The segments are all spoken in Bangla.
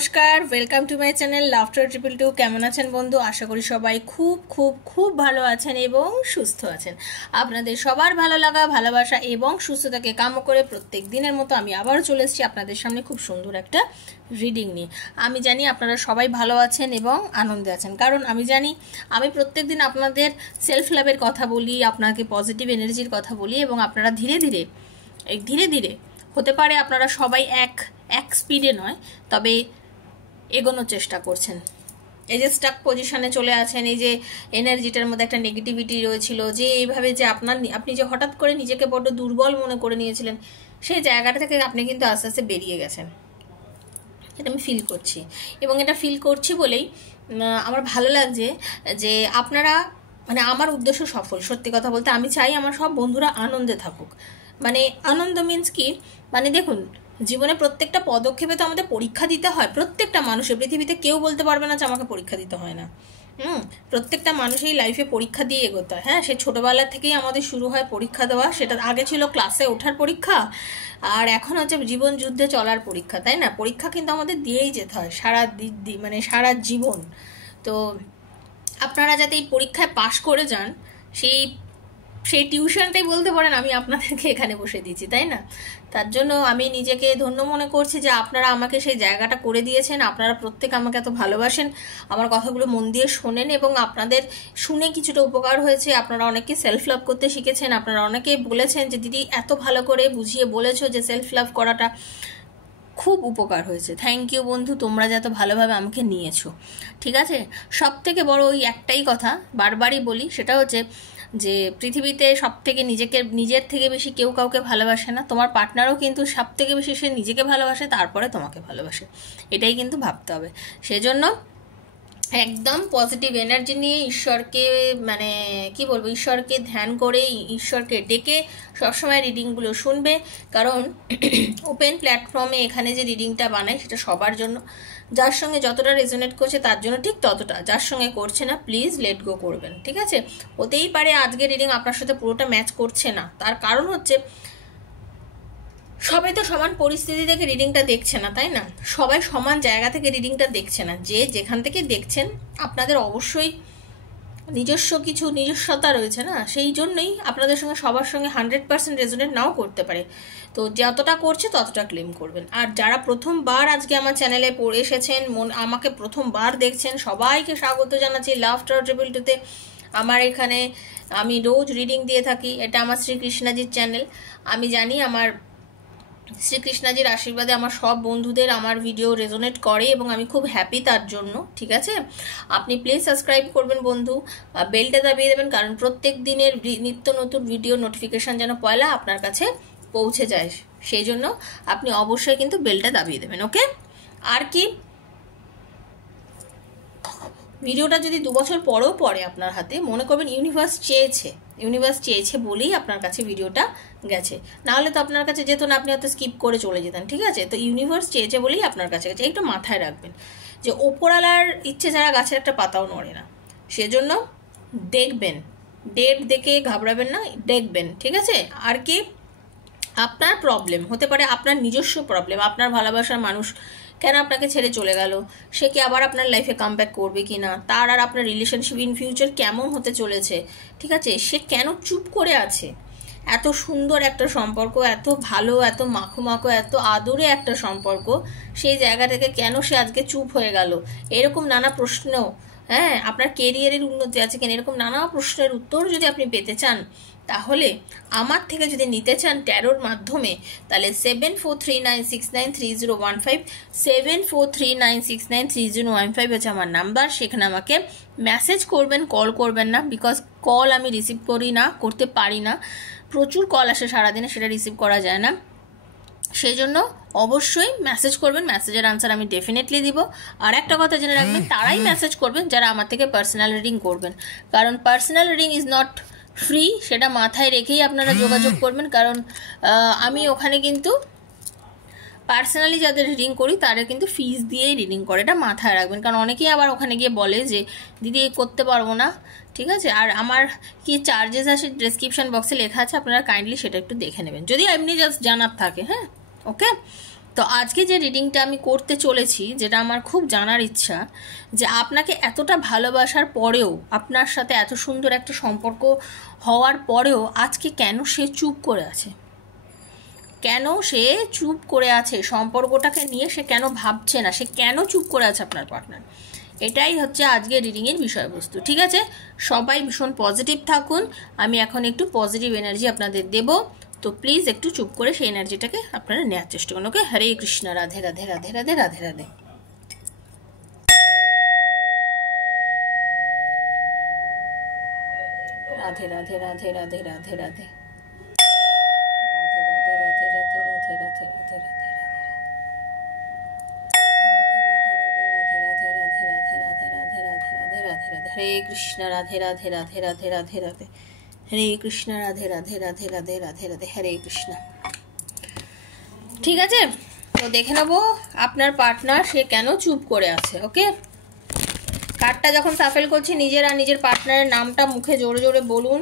নমস্কার, welcome to my channel laughter triple two. কেমন আছেন বন্ধু? আশা করি সবাই খুব খুব খুব ভালো আছেন এবং সুস্থ আছেন। আপনাদের সবার ভালো লাগা, ভালোবাসা এবং সুস্থতাকে কাম্য করে প্রত্যেক দিনের মতো আমি আবারও চলে এসেছি আপনাদের সামনে খুব সুন্দর একটা রিডিং নিয়ে। আমি জানি আপনারা সবাই ভালো আছেন এবং আনন্দে আছেন, কারণ আমি জানি আমি প্রত্যেক দিন আপনাদের সেলফ লাভের কথা বলি, আপনাকে পজিটিভ এনার্জির কথা বলি এবং আপনারা ধীরে ধীরে হতে পারে আপনারা সবাই এক স্পিডে নয়, তবে এগোনোর চেষ্টা করছেন। এই যে স্টাক পজিশনে চলে আছেন, এই যে এনার্জিটার মধ্যে একটা নেগেটিভিটি রয়েছিল, যে এইভাবে যে আপনি যে হঠাৎ করে নিজেকে বড্ড দুর্বল মনে করে নিয়েছিলেন, সেই জায়গাটা থেকে আপনি কিন্তু আস্তে আস্তে বেরিয়ে গেছেন। এটা আমি ফিল করছি, এবং এটা ফিল করছি বলেই আমার ভালো লাগছে যে আপনারা, মানে আমার উদ্দেশ্য সফল। সত্যি কথা বলতে আমি চাই আমার সব বন্ধুরা আনন্দে থাকুক। মানে আনন্দ মিন্স কি, মানে দেখুন, জীবনে প্রত্যেকটা পদক্ষেপে তো আমাদের পরীক্ষা দিতে হয়। প্রত্যেকটা মানুষের, পৃথিবীতে কেউ বলতে পারবে না যে আমাকে পরীক্ষা দিতে হয় না। প্রত্যেকটা মানুষই লাইফে পরীক্ষা দিয়ে এগোতে হয়। হ্যাঁ, সে ছোটবেলা থেকেই আমাদের শুরু হয় পরীক্ষা দেওয়া। সেটা আগে ছিল ক্লাসে ওঠার পরীক্ষা, আর এখন হচ্ছে জীবন যুদ্ধে চলার পরীক্ষা, তাই না? পরীক্ষা কিন্তু আমাদের দিয়েই যেতে হয় সারা জীবন। তো আপনারা যাতে এই পরীক্ষায় পাশ করে যান, সেই টিউশনটাই বলতে পারেন আমি আপনাদেরকে এখানে বসে দিচ্ছি, তাই না? তার জন্য আমি নিজেকে ধন্য মনে করছি যে আপনারা আমাকে সেই জায়গাটা করে দিয়েছেন। আপনারা প্রত্যেক আমাকে এত ভালোবাসেন, আমার কথাগুলো মন দিয়ে শোনেন, এবং আপনাদের শুনে কিছুটা উপকার হয়েছে। আপনারা অনেকে সেলফ লাভ করতে শিখেছেন। আপনারা অনেকে বলেছেন যে দিদি এত ভালো করে বুঝিয়ে বলেছো যে সেলফ লাভ করাটা খুব উপকার হয়েছে। থ্যাংক ইউ বন্ধু, তোমরা যত ভালোভাবে আমাকে নিয়েছো। ঠিক আছে, সব থেকে বড় ওই একটাই কথা বারবারই বলি, সেটা হচ্ছে যে পৃথিবীতে সব থেকে নিজের থেকে বেশি কেউ কাউকে ভালোবাসে না। তোমার পার্টনারও কিন্তু সব থেকে বেশি সে নিজেকে ভালোবাসে, তারপরে তোমাকে ভালোবাসে। এটাই কিন্তু ভাবতে হবে। সেজন্য একদম পজিটিভ এনার্জি নিয়ে ঈশ্বরকে, মানে কি বলবো, ঈশ্বরকে ধ্যান করে, ঈশ্বরকে ডেকে সবসময় রিডিংগুলো শুনবে। কারণ ওপেন প্ল্যাটফর্মে এখানে যে রিডিংটা বানাই সেটা সবার জন্য। যার সঙ্গে যতটা রেজোনেট করছে তার জন্য ঠিক ততটা, যার সঙ্গে করছে না প্লিজ লেট গো করবেন। ঠিক আছে, হতেই পারে আজকে রিডিং আপনার সাথে পুরোটা ম্যাচ করছে না। তার কারণ হচ্ছে সবাই তো সমান পরিস্থিতি থেকে রিডিংটা দেখছে না, তাই না? সবাই সমান জায়গা থেকে রিডিংটা দেখছে না। যে যেখান থেকে দেখছেন আপনাদের অবশ্যই নিজস্বতা রয়েছে না, সেই জন্যই আপনাদের সঙ্গে সবার সঙ্গে 100% রেজোনেট নাও করতে পারে। তো যতটা করছে ততটা ক্লেম করবেন। আর যারা প্রথমবার আজকে আমার চ্যানেলে এসেছেন, আমাকে প্রথমবার দেখছেন, সবাইকে স্বাগত জানাচ্ছি লাফটার ট্রিপল টুতে। আমার এখানে আমি রোজ রিডিং দিয়ে থাকি। এটা আমার শ্রীকৃষ্ণাজির চ্যানেল। আমি জানি আমার শ্রীকৃষ্ণাজির আশীর্বাদে আমার সব বন্ধুদের আমার ভিডিও রেজোনেট করে, এবং আমি খুব হ্যাপি তার জন্য। ঠিক আছে, আপনি প্লিজ সাবস্ক্রাইব করবেন বন্ধু, বেলটা দাবিয়ে দেবেন, কারণ প্রত্যেক দিনের নিত্য নতুন ভিডিও নোটিফিকেশান যেন পয়লা আপনার কাছে পৌঁছে যায়, সেই জন্য আপনি অবশ্যই কিন্তু বেলটা দাবিয়ে দেবেন। ওকে, আর কি, ভিডিওটা যদি 2 বছর পরেও পড়ে আপনার হাতে, মনে করবেন ইউনিভার্স চেয়েছে বলেই আপনার কাছে ভিডিওটা গেছে। নাহলে তো আপনার কাছে যেত না, আপনি হয়তো স্কিপ করে চলে যেতেন। ঠিক আছে, তো ইউনিভার্স চেয়েছে বলেই আপনার কাছে গেছে। একটু মাথায় রাখবেন যে ওপরালার ইচ্ছে ছাড়া গাছের একটা পাতাও নড়ে না। সেজন্য দেখবেন, ডেট দেখে ঘাবড়াবেন না, দেখবেন। ঠিক আছে, আর কি, আপনার প্রবলেম হতে পারে আপনার নিজস্ব প্রবলেম, আপনার ভালোবাসার মানুষ কেন আপনাকে ছেড়ে চলে গেল, সে কি আবার আপনার লাইফে কামব্যাক করবে কি না, তার আর আপনার রিলেশনশিপ ইন ফিউচার কেমন হতে চলেছে, ঠিক আছে, সে কেন চুপ করে আছে। এত সুন্দর একটা সম্পর্ক, এত ভালো, এত মাখো এত আদরে একটা সম্পর্ক, সেই জায়গা থেকে কেন সে আজকে চুপ হয়ে গেল, এরকম নানা প্রশ্ন। হ্যাঁ, আপনার কেরিয়ারের উন্নতি আছে কেন, এরকম নানা প্রশ্নের উত্তর যদি আপনি পেতে চান, তাহলে আমার থেকে যদি নিতে চান ট্যারোর মাধ্যমে, তাহলে 7439693015 7439693015 হচ্ছে আমার নাম্বার। সেখানে আমাকে মেসেজ করবেন, কল করবেন না, বিকজ কল আমি রিসিভ করতে পারি না। প্রচুর কল আসে সারাদিনে, সেটা রিসিভ করা যায় না। সেই জন্য অবশ্যই মেসেজ করবেন, মেসেজের আনসার আমি ডেফিনেটলি দিব। আর একটা কথা জেনে রাখবেন, তারাই মেসেজ করবেন যারা আমার থেকে পার্সোনাল রিডিং করবেন, কারণ personal reading is not free. সেটা মাথায় রেখেই আপনারা যোগাযোগ করবেন, কারণ আমি ওখানে কিন্তু পার্সোনালি যাদের রিডিং করি তারা কিন্তু ফিস দিয়েই রিডিং করে, এটা মাথায় রাখবেন। কারণ অনেকেই আবার ওখানে গিয়ে বলে যে দিদি করতে পারবো না। ঠিক আছে, আর আমার কি চার্জেস আছে ডেসক্রিপশন বক্সে লেখা আছে, আপনারা কাইন্ডলি সেটা একটু দেখে নেবেন, যদি এমনি জাস্ট জানার থাকে। হ্যাঁ, ওকে, তো আজকে যে রিডিংটা আমি করতে চলেছি, যেটা আমার খুব জানার ইচ্ছা, যে আপনাকে এতটা ভালোবাসার পরেও, আপনার সাথে এত সুন্দর একটা সম্পর্ক হওয়ার পরেও আজকে কেন সে চুপ করে আছে, কেন সে চুপ করে আছে, সম্পর্কটাকে নিয়ে সে কেন ভাবছে না, সে কেন চুপ করে আছে আপনার পার্টনার। এটাই হচ্ছে আজকে রিডিংয়ের বিষয়বস্তু। ঠিক আছে, সবাই ভীষণ পজিটিভ থাকুন। আমি এখন একটু পজিটিভ এনার্জি আপনাদের দেব, তো প্লিজ একটু চুপ করে সেই এনার্জিটাকে আপনারা নেওয়ার চেষ্টা করুন। ওকে, হরে কৃষ্ণ, রাধে রাধে রাধে রাধে রাধে রাধে। রাধে রাধে রাধে রাধে রাধে রাধে হরে কৃষ্ণ, রাধে রাধে রাধে রাধে রাধে রাধে, হরে কৃষ্ণ, রাধে রাধে রাধে রাধে রাধে রাধে, হরে কৃষ্ণ। ঠিক আছে, তো দেখে নেবো আপনার পার্টনার সে কেন চুপ করে আছে। ওকে, কার্ডটা যখন সাফেল করছি, নিজের আর নিজের পার্টনারের নামটা মুখে জোরে জোরে বলুন,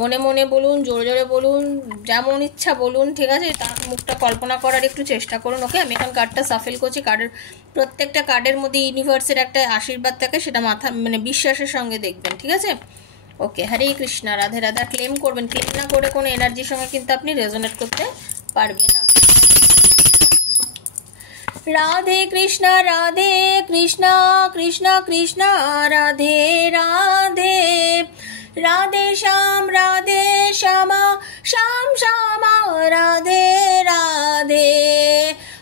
মনে মনে বলুন, জোরে জোরে বলুন, যেমন ইচ্ছা বলুন। ঠিক আছে, তার মুখটা কল্পনা করার একটু চেষ্টা করুন। ওকে, আমি এখন কার্ডটা সাফেল করছি। কার্ডের প্রত্যেকটা কার্ডের মধ্যে ইউনিভার্সের একটা আশীর্বাদ থাকে, সেটা মাথা মানে বিশ্বাসের সঙ্গে দেখবেন। ঠিক আছে, ওকে, হরে কৃষ্ণ, রাধে রাধা। ক্লেম করবেন, ক্লেম না করে কোনো এনার্জির সঙ্গে কিন্তু আপনি রেজোনেট করতে পারবেন না। রাধে কৃষ্ণ, রাধে কৃষ্ণ, কৃষ্ণ কৃষ্ণ রাধে রাধে, রাধে শ্যাম, রাধে শ্যামা, শ্যাম শ্যামা রাধে রাধে,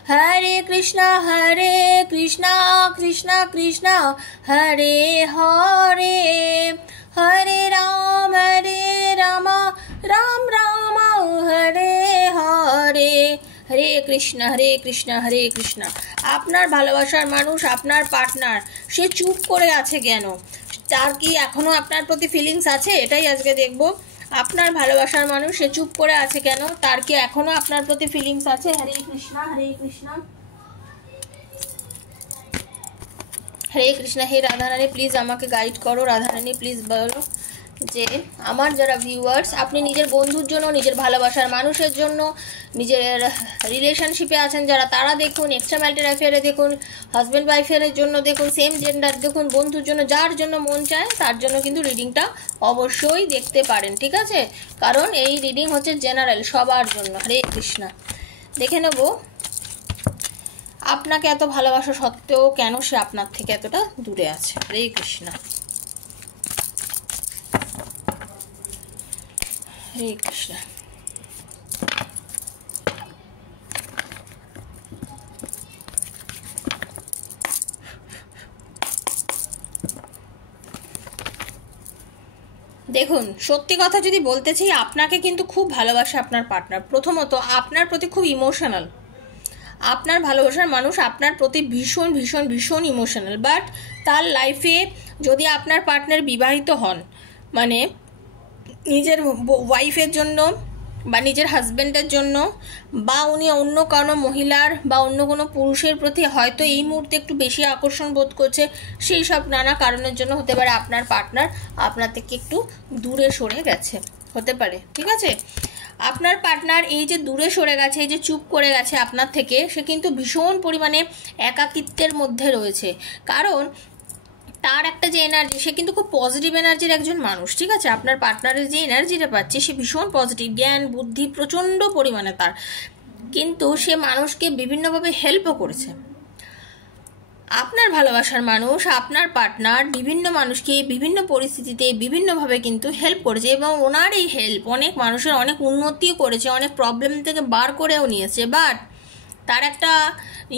হরে কৃষ্ণ, কৃষ্ণ কৃষ্ণ হরে হরে, হরে রাম, রাম রাম হরে হরে, হরে কৃষ্ণ, হরে কৃষ্ণ। আপনার ভালোবাসার মানুষ, আপনার পার্টনার, সে চুপ করে আছে কেন? তার কি এখনো আপনার প্রতি ফিলিংস আছে? এটাই আজকে দেখব। আপনার ভালোবাসার মানুষ সে চুপ করে আছে কেন? তার কি এখনো আপনার প্রতি ফিলিংস আছে? হরে কৃষ্ণ, হরে কৃষ্ণ, হরে কৃষ্ণ। হে রাধারানী, প্লিজ আমাকে গাইড করো। রাধারানী, প্লিজ বলো যে আমার যারা ভিউয়ার্স, আপনি নিজের বন্ধুর জন্য, নিজের ভালোবাসার মানুষের জন্য, নিজের রিলেশনশিপে আছেন যারা, তারা দেখুন, এক্সট্রা ম্যারিটাল অ্যাফেয়ারে দেখুন, হাজব্যান্ড ওয়াইফের জন্য দেখুন, সেম জেন্ডার দেখুন, বন্ধুর জন্য, যার জন্য মন চায় তার জন্য কিন্তু রিডিংটা অবশ্যই দেখতে পারেন। ঠিক আছে, কারণ এই রিডিং হচ্ছে জেনারেল, সবার জন্য। হরে কৃষ্ণ। দেখে নেব আপনাকে এত ভালোবাসা সত্ত্বেও কেন সে আপনার থেকে এতটা দূরে আছে। হরে কৃষ্ণ, হরে কৃষ্ণ। দেখুন, সত্যি কথা যদি বলতে চাই, আপনাকে কিন্তু খুব ভালোবাসে আপনার পার্টনার। প্রথমত আপনার প্রতি খুব ইমোশনাল, আপনার ভালোবাসার মানুষ আপনার প্রতি ভীষণ ভীষণ ভীষণ ইমোশনাল। বাট তার লাইফে যদি আপনার পার্টনার বিবাহিত হন, মানে নিজের ওয়াইফের জন্য বা নিজের হাজব্যান্ডের জন্য, বা উনি অন্য কোনো মহিলার বা অন্য কোনো পুরুষের প্রতি হয়তো এই মুহূর্তে একটু বেশি আকর্ষণ বোধ করছে, সেই সব নানা কারণের জন্য হতে পারে আপনার পার্টনার আপনার থেকে একটু দূরে সরে গেছে, হতে পারে। ঠিক আছে, আপনার পার্টনার এই যে দূরে সরে গেছে, এই যে চুপ করে গেছে আপনার থেকে, সে কিন্তু ভীষণ পরিমাণে একাকিত্বের মধ্যে রয়েছে। কারণ তার একটা যে এনার্জি, সে কিন্তু খুব পজিটিভ এনার্জির একজন মানুষ। ঠিক আছে, আপনার পার্টনারের যে এনার্জিটা পাচ্ছে, সে ভীষণ পজিটিভ, জ্ঞান বুদ্ধি প্রচণ্ড পরিমাণে তার, কিন্তু সে মানুষকে বিভিন্নভাবে হেল্পও করেছে। আপনার ভালোবাসার মানুষ, আপনার পার্টনার বিভিন্ন মানুষকে বিভিন্ন পরিস্থিতিতে বিভিন্নভাবে কিন্তু হেল্প করেছে, এবং ওনার এই হেল্প অনেক মানুষের অনেক উন্নতিও করেছে, অনেক প্রবলেম থেকে বার করেও নিয়েছে। বাট তার একটা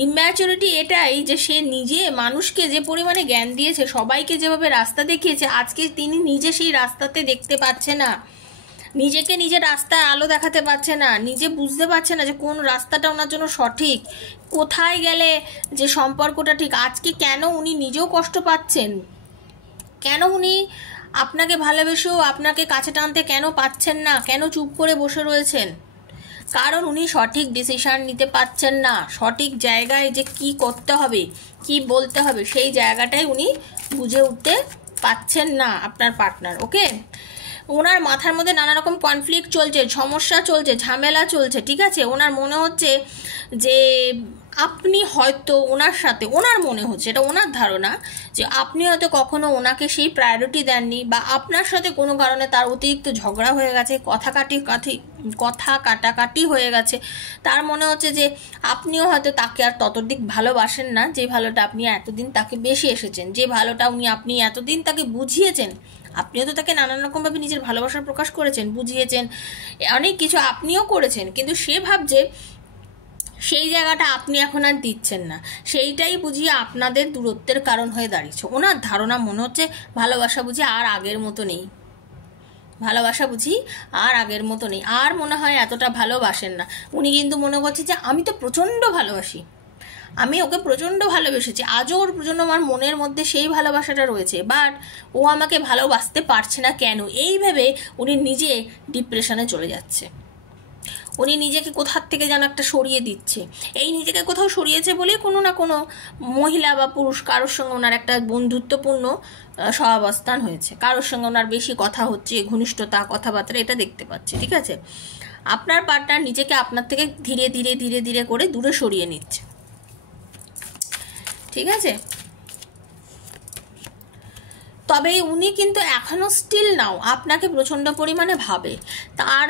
ইম্যাচুরিটি এটাই যে সে নিজে মানুষকে যে পরিমাণে জ্ঞান দিয়েছে, সবাইকে যেভাবে রাস্তা দেখিয়েছে, আজকে তিনি নিজে সেই রাস্তাতে দেখতে পাচ্ছে না, নিজেকে নিজের রাস্তায় আলো দেখাতে পারছে না, নিজে বুঝতে পারছে না যে কোন রাস্তাটা ওনার জন্য সঠিক, কোথায় গেলে যে সম্পর্কটা ঠিক। আজকে কেন উনি নিজেও কষ্ট পাচ্ছেন, কেন উনি আপনাকে ভালোবেসেও আপনাকে কাছে টানতে কেন পাচ্ছেন না, কেন চুপ করে বসে রয়েছেন? কারণ উনি সঠিক ডিসিশন নিতে পারছেন না, সঠিক জায়গায় যে কি করতে হবে, কি বলতে হবে, সেই জায়গাটাই উনি বুঝে উঠতে পাচ্ছেন না আপনার পার্টনার। ওকে, ওনার মাথার মধ্যে নানা রকম কনফ্লিক্ট চলছে, সমস্যা চলছে, ঝামেলা চলছে, ঠিক আছে। ওনার মনে হচ্ছে যে আপনি হয়তো ওনার সাথে, ওনার মনে হচ্ছে, এটা ওনার ধারণা, যে আপনি হয়তো কখনো ওনাকে সেই প্রায়োরিটি দেননি, বা আপনার সাথে কোনো কারণে তার অতিরিক্ত ঝগড়া হয়ে গেছে, কথা কাটাকাটি হয়ে গেছে। তার মনে হচ্ছে যে আপনিও হয়তো তাকে আর ততদিক ভালোবাসেন না, যে ভালোটা আপনি এতদিন তাকে বেশি এসেছেন, যে ভালোটা আপনি এতদিন তাকে বুঝিয়েছেন। আপনিও তো তাকে নানান রকমভাবে নিজের ভালোবাসার প্রকাশ করেছেন, বুঝিয়েছেন, অনেক কিছু আপনিও করেছেন, কিন্তু সে ভাবছে সেই জায়গাটা আপনি এখন আর দিচ্ছেন না, সেইটাই বুঝিয়ে আপনাদের দূরত্বের কারণ হয়ে দাঁড়িয়েছে। ওনার ধারণা মনে হচ্ছে ভালোবাসা বুঝি আর আগের মতো নেই, ভালোবাসা বুঝি আর আগের মতো নেই, আর মনে হয় এতটা ভালোবাসেন না। উনি কিন্তু মনে করছে যে আমি তো প্রচণ্ড ভালোবাসি, আমি ওকে প্রচণ্ড ভালোবেসেছি, আজও ওর প্রচণ্ড আমার মনের মধ্যে সেই ভালোবাসাটা রয়েছে, বাট ও আমাকে ভালোবাসতে পারছে না কেন, এই ভেবে উনি নিজে ডিপ্রেশনে চলে যাচ্ছে। উনি নিজেকে কোথার থেকে যেন একটা সরিয়ে দিচ্ছে। এই নিজেকে কোথাও সরিয়েছে বলে কোনো না কোনো মহিলা বা পুরুষ কারোর সঙ্গে ওনার একটা বন্ধুত্বপূর্ণ সহাবস্থান হয়েছে, কারোর সঙ্গে ওনার বেশি কথা হচ্ছে, ঘনিষ্ঠতা, কথাবার্তা, এটা দেখতে পাচ্ছি, ঠিক আছে। আপনার পার্টনার নিজেকে আপনার থেকে ধীরে ধীরে ধীরে ধীরে করে দূরে সরিয়ে নিচ্ছে, ঠিক আছে। তবে উনি কিন্তু এখনও স্টিল নাও আপনাকে প্রচণ্ড পরিমাণে ভাবে। তার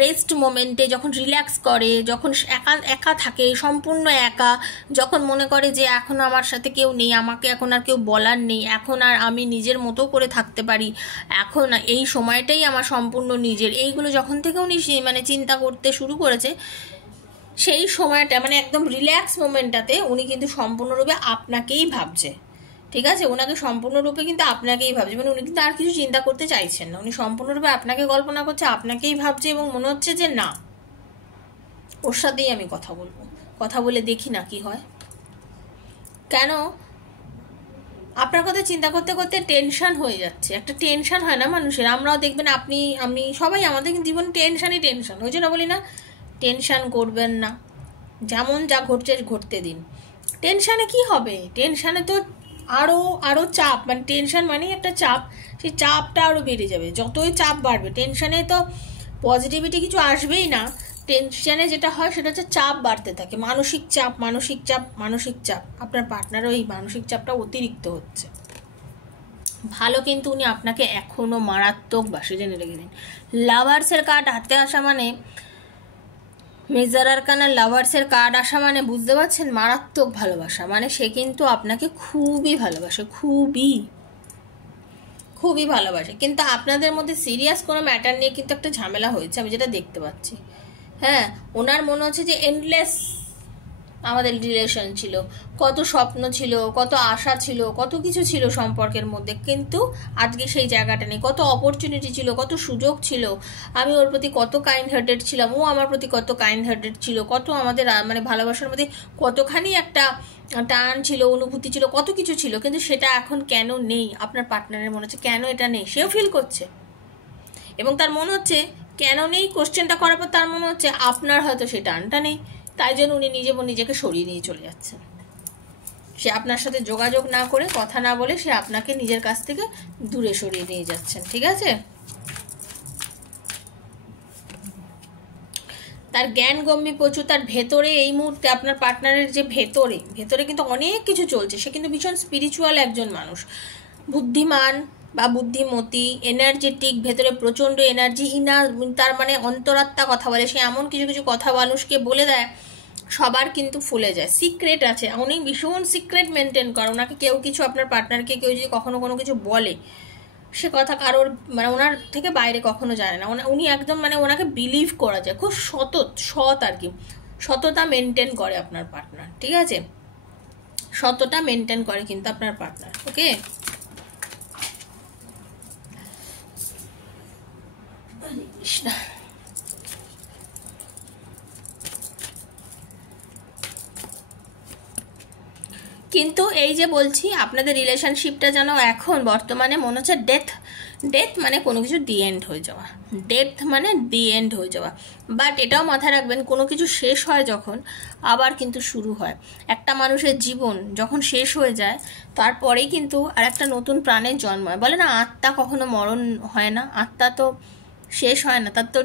রেস্ট মোমেন্টে যখন রিল্যাক্স করে, যখন একা একা থাকে, সম্পূর্ণ একা, যখন মনে করে যে এখন আমার সাথে কেউ নেই, আমাকে এখন আর কেউ বলার নেই, এখন আর আমি নিজের মতো করে থাকতে পারি, এখন এই সময়টাই আমার সম্পূর্ণ নিজের, এইগুলো যখন থেকে উনি মানে চিন্তা করতে শুরু করেছে, সেই সময়টা মানে একদম রিল্যাক্স মোমেন্টটাতে উনি কিন্তু সম্পূর্ণরূপে আপনাকেই ভাবছে, ঠিক আছে। ওনাকে সম্পূর্ণরূপে কিন্তু আপনাকেই ভাবছে, মানে উনি কিন্তু আর কিছু চিন্তা করতে চাইছেন না, উনি সম্পূর্ণরূপে আপনাকে কল্পনা করছে, আপনাকেই ভাবছে, এবং মনে হচ্ছে যে না, ওর সাথেই আমি কথা বলবো, কথা বলে দেখি না কি হয়। কেন আপনার কথা চিন্তা করতে করতে টেনশন হয়ে যাচ্ছে, একটা টেনশন হয় না মানুষের, আমরাও দেখবেন, আপনি আমি সবাই, আমাদের জীবন টেনশনই টেনশন, ওই জন্য বলি না টেনশন করবেন না, যেমন যা ঘটছে ঘটতে দিন। টেনশানে কি হবে, টেনশানে তো আরও চাপ, মানে টেনশন মানেই একটা চাপ, সেই চাপটা আরও বেড়ে যাবে, যতই চাপ বাড়বে। টেনশানে তো পজিটিভিটি কিছু আসবেই না, টেনশানে যেটা হয় সেটা হচ্ছে চাপ বাড়তে থাকে, মানসিক চাপ, মানসিক চাপ, মানসিক চাপ। আপনার পার্টনারও এই মানসিক চাপটা অতিরিক্ত হচ্ছে। ভালো, কিন্তু উনি আপনাকে এখনও মারাত্মক বাসে, জেনে রেখে দিন। লাভার্সের কার্ড হাতে আসা মানে, মেজর আরকানা লাভার্সের কার্ড আসা মানে বুঝতে পারছেন, মারাত্মক ভালোবাসা, মানে সে কিন্তু আপনাকে খুবই ভালোবাসে, খুবই খুবই ভালোবাসে। কিন্তু আপনাদের মধ্যে সিরিয়াস কোনো ম্যাটার নিয়ে কিন্তু একটা ঝামেলা হয়েছে, আমি যেটা দেখতে পাচ্ছি। হ্যাঁ, ওনার মনে হচ্ছে যে এন্ডলেস আমাদের রিলেশন ছিল, কত স্বপ্ন ছিল, কত আশা ছিল, কত কিছু ছিল সম্পর্কের মধ্যে, কিন্তু আজকে সেই জায়গাটা নেই। কত অপরচুনিটি ছিল, কত সুযোগ ছিল, আমি ওর প্রতি কত কাইন্ড হার্টেড ছিলাম, ও আমার প্রতি কত কাইন্ড হার্টেড ছিল, কত আমাদের মানে ভালোবাসার মধ্যে কতখানি একটা টান ছিল, অনুভূতি ছিল, কত কিছু ছিল, কিন্তু সেটা এখন কেন নেই আপনার পার্টনারের মনে হচ্ছে, কেন এটা নেই সেও ফিল করছে। এবং তার মনে হচ্ছে কেন নেই কোশ্চেনটা করার পর তার মনে হচ্ছে আপনার হয়তো সেই টানটা নেই, তাই জন্য উনি নিজেকে সরিয়ে নিয়ে চলে যাচ্ছেন। সে আপনার সাথে যোগাযোগ না করে, কথা না বলে, সে আপনাকে নিজের কাছ থেকে দূরে সরিয়ে নিয়ে যাচ্ছেন, ঠিক আছে। তার জ্ঞান গম্ভীর প্রচুর, তার ভেতরে এই মুহূর্তে আপনার পার্টনারের যে ভেতরে কিন্তু অনেক কিছু চলছে। সে কিন্তু ভীষণ স্পিরিচুয়াল একজন মানুষ, বুদ্ধিমান বা বুদ্ধিমতী, এনার্জেটিক, ভেতরে প্রচণ্ড এনার্জি, তার মানে অন্তরাত্মা কথা বলে, সে এমন কিছু কিছু কথা মানুষকে বলে দেয়, সবার কিন্তু ফুলে যায়। সিক্রেট আছে, উনি ভীষণ সিক্রেট মেনটেন করে। ওনাকে কেউ কিছু, আপনার পার্টনারকে কেউ যদি কখনো কোনো কিছু বলে, সে কথা কারোর মানে ওনার থেকে বাইরে কখনো জানে না। উনি একদম মানে ওনাকে বিলিভ করা যায়, খুব সৎ আর কি, সততা মেনটেন করে আপনার পার্টনার, ঠিক আছে, সততা মেনটেন করে কিন্তু আপনার পার্টনার, ওকে। কিন্তু এই যে বলছি আপনাদের রিলেশনশিপটা যেন এখন বর্তমানে মনে হচ্ছে ডেথ মানে কোনো কিছু দি এন্ড হয়ে যাওয়া, ডেথ মানে দি এন্ড হয়ে যাওয়া। বাট এটাও মাথায় রাখবেন, কোনো কিছু শেষ হয় যখন আবার কিন্তু শুরু হয়। একটা মানুষের জীবন যখন শেষ হয়ে যায় তারপরেই কিন্তু আর একটা নতুন প্রাণের জন্ম হয়। বলে না আত্মা কখনো মরণ হয় না, আত্মা তো শেষ হয় না, তার তো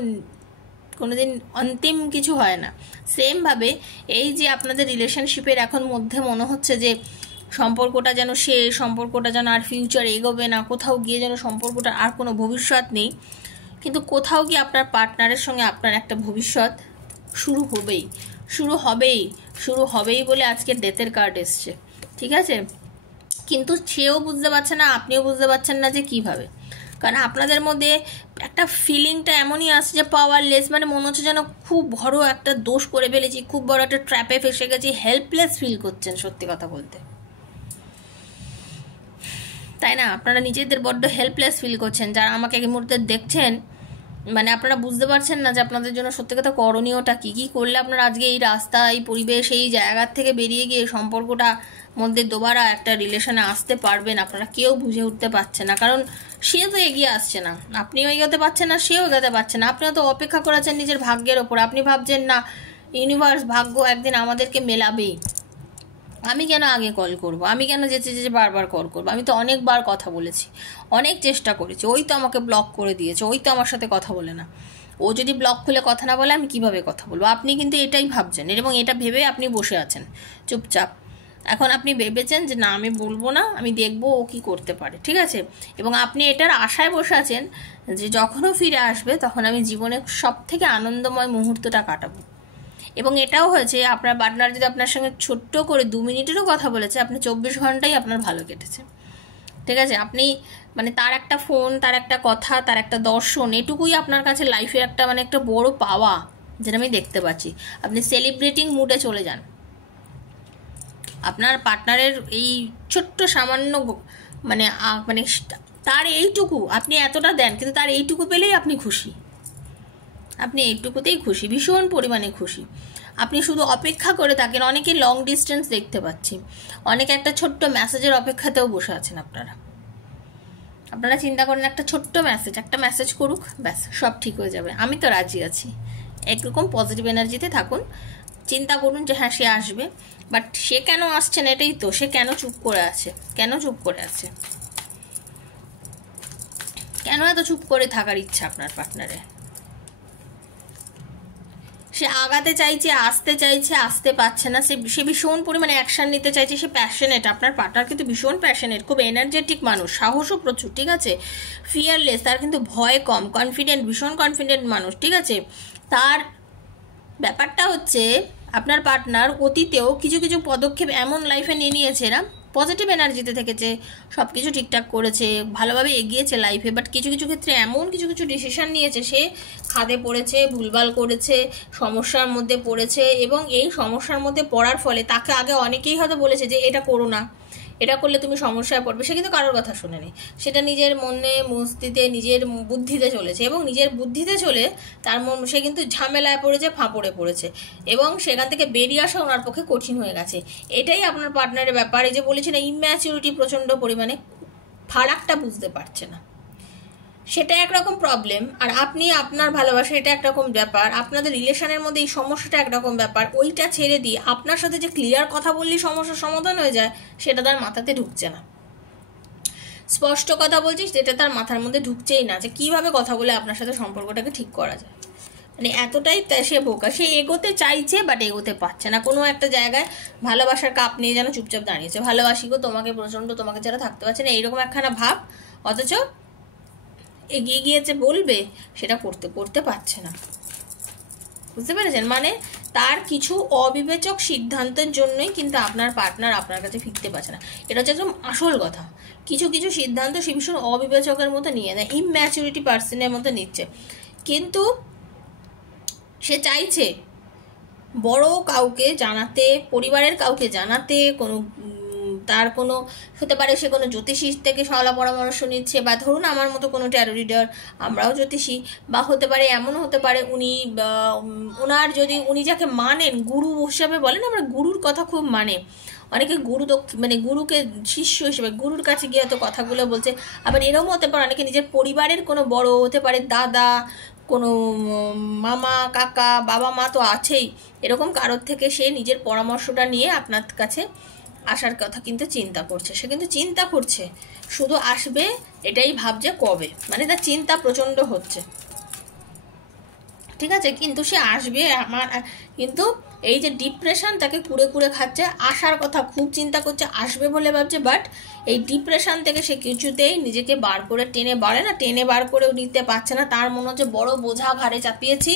কোনোদিন অন্তিম কিছু হয় না। সেমভাবে এই যে আপনাদের রিলেশনশিপের এখন মধ্যে মনে হচ্ছে যে সম্পর্কটা যেন শেষ, সম্পর্কটা যেন আর ফিউচার এগোবে না, কোথাও গিয়ে যেন সম্পর্কটা আর কোনো ভবিষ্যৎ নেই, কিন্তু কোথাও গিয়ে আপনার পার্টনারের সঙ্গে আপনার একটা ভবিষ্যৎ শুরু হবেই, শুরু হবেই বলে আজকে ডেথের কার্ড এসছে, ঠিক আছে? কিন্তু সেও বুঝতে পারছে না, আপনিও বুঝতে পারছেন না যে কিভাবে। কারণ আপনাদের মধ্যে একটা ফিলিংটা এমনই আসছে যে পাওয়ারলেস, মানে মনে হচ্ছে যেন খুব বড় একটা দোষ করে ফেলেছি, খুব বড় একটা ট্র্যাপে ফেসে গেছি, হেল্পলেস ফিল করছেন সত্যি কথা বলতে, তাই না? আপনারা নিজেদের বড্ড হেল্পলেস ফিল করছেন। যারা আমাকে এই মুহূর্তে দেখছেন, মানে আপনারা বুঝতে পারছেন না যে আপনাদের জন্য সত্যি কথা করণীয়টা কী কী করলে আপনারা আজকে এই রাস্তা, এই পরিবেশ, এই জায়গার থেকে বেরিয়ে গিয়ে সম্পর্কটা মধ্যে দুবারা একটা রিলেশনে আসতে পারবেন। আপনারা কেউ বুঝে উঠতে পারছে না, কারণ সে তো এগিয়ে আসছে না, আপনিও এগোতে পারছেন না, সেও এগোতে পারছে না। আপনিও তো অপেক্ষা করেছেন নিজের ভাগ্যের ওপর, আপনি ভাবছেন না ইউনিভার্স, ভাগ্য একদিন আমাদেরকে মেলাবেই, আমি কেন আগে কল করব, আমি কেন যেতে যেতে বারবার কল করবো, আমি তো অনেকবার কথা বলেছি, অনেক চেষ্টা করেছি, ওই তো আমাকে ব্লক করে দিয়েছে, ওই তো আমার সাথে কথা বলে না, ও যদি ব্লক খুলে কথা না বলে আমি কিভাবে কথা বলবো। আপনি কিন্তু এটাই ভাবছেন এবং এটা ভেবে আপনি বসে আছেন চুপচাপ। এখন আপনি ভেবেছেন যে না আমি বলবো না, আমি দেখবো ও কি করতে পারে, ঠিক আছে? এবং আপনি এটার আশায় বসে আছেন যে যখনও ফিরে আসবে তখন আমি জীবনে সব থেকে আনন্দময় মুহূর্তটা কাটাবো। এবং এটাও হয়েছে, আপনার পার্টনার যদি আপনার সঙ্গে ছোট্ট করে 2 মিনিটেরও কথা বলেছে, আপনি 24 ঘন্টাই আপনার ভালো কেটেছে, ঠিক আছে? আপনি মানে তার একটা ফোন, তার একটা কথা, তার একটা দর্শন, এটুকুই আপনার কাছে লাইফের একটা মানে একটা বড় পাওয়া, যেটা আমি দেখতে পাচ্ছি। আপনি সেলিব্রেটিং মুডে চলে যান। আপনার পার্টনারের এই ছোট্ট সামান্য মানে মানে তার এইটুকু আপনি এতটা দেন, কিন্তু তার এইটুকু পেলেই আপনি খুশি, আপনি এইটুকুতেই খুশি, ভীষণ পরিমাণে খুশি। আপনি শুধু অপেক্ষা করে থাকেন, অনেকে লং ডিস্টেন্স দেখতে পাচ্ছি, অনেকে একটা ছোট্ট মেসেজের অপেক্ষাতেও বসে আছেন। আপনারা চিন্তা করেন একটা ছোট্ট মেসেজ, একটা মেসেজ করুক, ব্যাস সব ঠিক হয়ে যাবে, আমি তো রাজি আছি। একরকম পজিটিভ এনার্জিতে থাকুন, চিন্তা করুন যে হ্যাঁ সে আসবে, বাট সে কেন আসছে না, এটাই তো, সে কেন চুপ করে আছে, কেন এত চুপ করে থাকার ইচ্ছা আপনার পার্টনারে? সে আগাতে চাইছে, আসতে চাইছে, আসতে পারছে না, সে ভীষণ পরিমাণে অ্যাকশন নিতে চাইছে, সে প্যাশনেট, আপনার পার্টনার কিন্তু ভীষণ প্যাশনেট, খুব এনার্জেটিক মানুষ, সাহসও প্রচুর, ঠিক আছে? ফিয়ারলেস, তার কিন্তু ভয় কম, কনফিডেন্ট, ভীষণ কনফিডেন্ট মানুষ, ঠিক আছে? তার ব্যাপারটা হচ্ছে আপনার পার্টনার অতীতেও কিছু কিছু পদক্ষেপ এমন লাইফে নিয়ে নিয়েছে না, পজিটিভ এনার্জিতে থেকেছে, সব কিছু ঠিকঠাক করেছে, ভালোভাবে এগিয়েছে লাইফে, বাট কিছু কিছু ক্ষেত্রে এমন কিছু কিছু ডিসিশন নিয়েছে, সে খাদে পড়েছে, ভুলভাল করেছে, সমস্যার মধ্যে পড়েছে, এবং এই সমস্যার মধ্যে পড়ার ফলে তাকে আগে অনেকেই হয়তো বলেছে যে এটা করো না, এটা করলে তুমি সমস্যায় পড়বে, সে কিন্তু কারোর কথা শুনেনি, সেটা নিজের মনে মস্তিতে, নিজের বুদ্ধিতে চলেছে, এবং নিজের বুদ্ধিতে চলে তার সে কিন্তু ঝামেলায় পড়েছে, ফাঁপড়ে পড়েছে, এবং সেখান থেকে বেরিয়ে আসা ওনার পক্ষে কঠিন হয়ে গেছে। এটাই আপনার পার্টনারের ব্যাপার। এই যে বলেছি না ইম্যাচুরিটি প্রচণ্ড পরিমাণে, ফারাকটা বুঝতে পারছে না, সেটা একরকম প্রবলেম, আর আপনি আপনার ভালোবাসা এটা একরকম ব্যাপার, আপনাদের রিলেশনের মধ্যে এই সমস্যাটা একরকম ব্যাপার। ওইটা ছেড়ে দিয়ে আপনার সাথে যে ক্লিয়ার কথা বললেই সমস্যার সমাধান হয়ে যায়, সেটা তার মাথাতে ঢুকছে না। স্পষ্ট কথা বলছি, সেটা তার মাথার মধ্যে ঢুকছেই না যে কিভাবে কথা বলে আপনার সাথে সম্পর্কটাকে ঠিক করা যায়। মানে এতটাই সে বোকা, সে এগোতে চাইছে বাট এগোতে পারছে না। কোনো একটা জায়গায় ভালোবাসার কাপ নিয়ে যেন চুপচাপ দাঁড়িয়েছে, ভালোবাসি গো তোমাকে প্রচণ্ড, তোমাকে যারা থাকতে পারছে না, এইরকম একখানা ভাব, অথচ এগিয়ে গিয়েছে বলবে, সেটা করতে পারছে না। বুঝতে পেরেছেন? মানে তার কিছু অবিবেচক সিদ্ধান্তের জন্যই কিন্তু আপনার পার্টনার আপনার কাছে ফিরতে পারছে না। এটা হচ্ছে একদম আসল কথা। কিছু কিছু সিদ্ধান্ত সে ভীষণ অবিবেচকের মতো নিয়ে নেয়, ইম্যাচুরিটি পার্সনের মতো নিচ্ছে, কিন্তু সে চাইছে বড় কাউকে জানাতে, পরিবারের কাউকে জানাতে, তার কোনো হতে পারে সে কোনো জ্যোতিষীর থেকে সলা পরামর্শ নিচ্ছে, বা ধরুন আমার মতো কোনো ট্যারো রিডার, আমরাও জ্যোতিষী, বা হতে পারে এমনও হতে পারে উনি যাকে মানেন গুরু হিসাবে বলেন, আমরা গুরুর কথা খুব মানে, অনেকে গুরু মানে গুরুকে শিষ্য হিসেবে গুরুর কাছে গিয়ে হয়তো কথাগুলো বলছে। আবার এরকম হতে পারে অনেকে নিজের পরিবারের কোনো বড় হতে পারে, দাদা, কোনো মামা, কাকা, বাবা মা তো আছেই, এরকম কারোর থেকে সে নিজের পরামর্শটা নিয়ে আপনার কাছে আসার কথা কিন্তু চিন্তা করছে। সে কিন্তু চিন্তা করছে, শুধু আসবে এটাই ভাবছে কবে, মানে তার চিন্তা প্রচণ্ড হচ্ছে, ঠিক আছে। কিন্তু সে আসবে আমার, কিন্তু এই যে ডিপ্রেশন তাকে কুড়ে কুড়ে খাচ্ছে, আসার কথা খুব চিন্তা করছে, আসবে বলে ভাবছে, বাট এই ডিপ্রেশন থেকে সে কিছুতেই নিজেকে বার করে টেনে বার করেও নিতে পারছে না। তার মনে হচ্ছে বড় বোঝা ঘাড়ে চাপিয়েছি,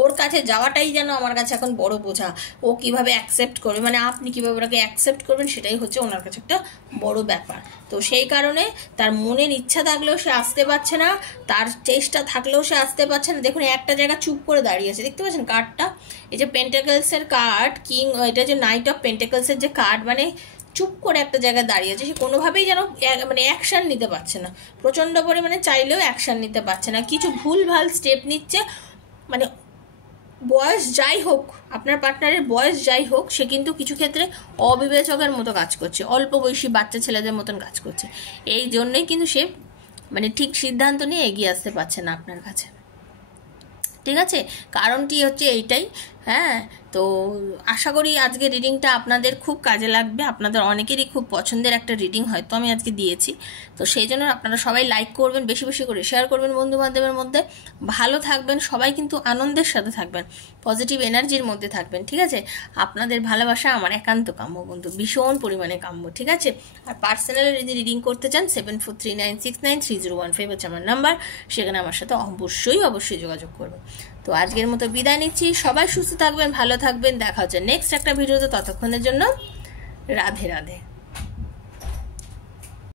ওর কাছে যাওয়াটাই যেন আমার কাছে এখন বড় বোঝা। ও কিভাবে অ্যাকসেপ্ট করবে, মানে আপনি কিভাবে ওনাকে অ্যাকসেপ্ট করবেন সেটাই হচ্ছে ওনার কাছে একটা বড় ব্যাপার। তো সেই কারণে তার মনের ইচ্ছা থাকলেও সে আসতে পারছে না, তার চেষ্টা থাকলেও সে আসতে পারছে না। দেখুন একটা জায়গা চুপ করে দাঁড়িয়ে আছে, দেখতে পাচ্ছেন কার্ডটা, এই যে পেন্টাকলসের কার্ড কিং, এটা যে নাইট অফ পেন্টাকলসের যে কার্ড, মানে চুপ করে একটা জায়গায় দাঁড়িয়ে আছে। সে কোনোভাবেই যেন মানে অ্যাকশান নিতে পারছে না, প্রচণ্ড পরিমাণে চাইলেও অ্যাকশান নিতে পারছে না, কিছু ভুলভাল স্টেপ নিচ্ছে। মানে বয়স যাই হোক, আপনার পার্টনারের বয়স যাই হোক, সে কিন্তু কিছু ক্ষেত্রে অবিবেচকের মতো কাজ করছে, অল্প বয়সী বাচ্চা ছেলেদের মতন কাজ করছে। এই জন্যই কিন্তু সে মানে ঠিক সিদ্ধান্ত নিয়ে এগিয়ে আসতে পারছে না আপনার কাছে, ঠিক আছে। কারণটি হচ্ছে এইটাই। হ্যাঁ, তো আশা করি আজকে রিডিংটা আপনাদের খুব কাজে লাগবে, আপনাদের অনেকেরই খুব পছন্দের একটা রিডিং হয়তো আমি আজকে দিয়েছি। তো সেই জন্য আপনারা সবাই লাইক করবেন, বেশি বেশি করে শেয়ার করবেন বন্ধু বান্ধবের মধ্যে, ভালো থাকবেন সবাই, কিন্তু আনন্দের সাথে থাকবেন, পজিটিভ এনার্জির মধ্যে থাকবেন, ঠিক আছে। আপনাদের ভালোবাসা আমার একান্ত কাম্য বন্ধু, ভীষণ পরিমাণে কাম্য, ঠিক আছে। আর পার্সোনালি যদি রিডিং করতে চান 7439693015 হচ্ছে আমার নাম্বার, সেখানে আমার সাথে অবশ্যই যোগাযোগ করবেন। তো আজকের মতো বিদায় নিচ্ছি, সবাই সুস্থ থাকবেন, ভালো থাকবেন, দেখা হচ্ছে নেক্সট একটা ভিডিওতে, ততক্ষণের জন্য রাধে রাধে।